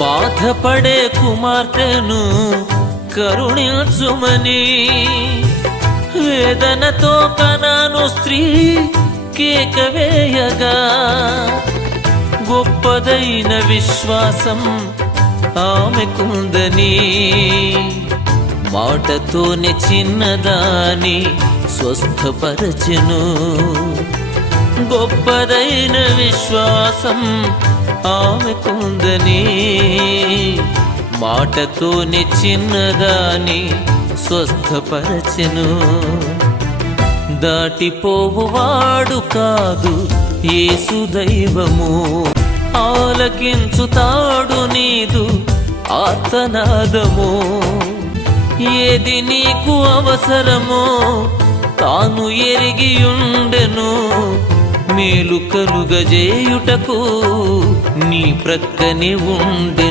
బాధపడే కుమార్తెను కరుణించుమని వేదనతో కనాను స్త్రీ కేక వేయగా గొప్పదైన విశ్వాసం ఆమెకుందని మాటతోనే చిన్నదాని స్వస్థపరచెను. గొప్పదైన విశ్వాసం ఆమెకుందని మాటతోనే చిన్నదాని స్వస్థపరచెను. దాటిపోవువాడు కాదు యేసు దైవము, ఆలకించుతాడు నీదు ఆర్తనాదము. ఏది నీకు అవసరమో తాను ఎరిగియుండెను, మేలు కలుగజేయుటకు నీ ప్రక్కనే ఉండెను.